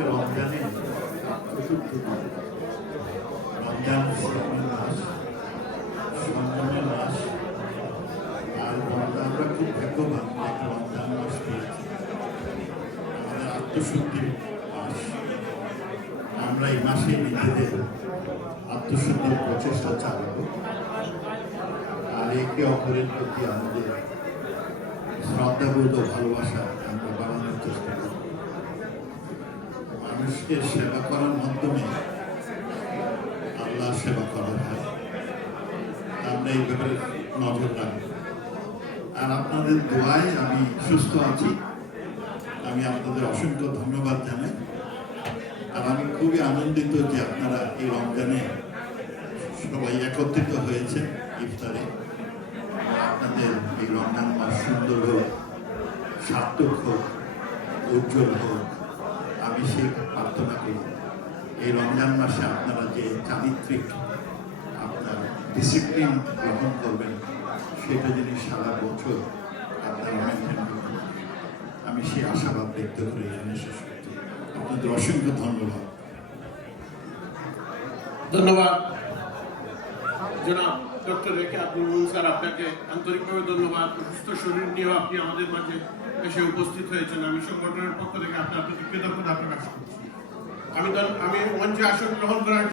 আজকে রমজানে চতুর্থ দিন। রমজান সংযমের মাস, সংযমের মাস। আর আমরা খুব ভাগ্যবান একটা রমজান মাস পেয়েছি, আমাদের আত্মশুদ্ধির মাস। আমরা এই মাসে নিজেদের আত্মশুদ্ধির প্রচেষ্টা চালাবো আর একে অপরের প্রতি আমাদের শ্রদ্ধাবোধ ও ভালোবাসা আমরা বাড়ানোর চেষ্টা করব। মানুষকে সেবা করার মাধ্যমে আল্লাহ সেবা করা হয়, আমরা এই ব্যাপারে নজর রাখবো। আর আপনাদের দোয়ায় আমি সুস্থ আছি, আমি আপনাদের অসংখ্য ধন্যবাদ জানাই। আর আমি খুবই আনন্দিত যে আপনারা এই রমজানে সবাই একত্রিত হয়েছে ইফতারে। আপনাদের এই রমজান মাস সুন্দর হোক, সার্থক হোক, উজ্জ্বল হোক, আমি সেই প্রার্থনা করি। এই রমজান মাসে আপনারা যে চারিত্রিক আপনার ডিসিপ্লিন গ্রহণ করবেন, সেটা যদি সারা বছর আপনারা মেনটেন করবেন, আমি সেই আশাবাদ ব্যক্ত করে এখানে শেষ করছি। আপনাদের অসংখ্য ধন্যবাদ। ধন্যবাদ জনাব doctor A K Abdul Muin sir, আপনাকে আন্তরিকভাবে ধন্যবাদ। সুস্থ শরীর নিয়েও আপনি আমাদের মাঝে এসে উপস্থিত হয়েছেন। আমি সংগঠনের পক্ষ থেকে আপনার প্রতি কৃতজ্ঞতা প্রকাশ করছি। আমি মঞ্চে আসন গ্রহণ করার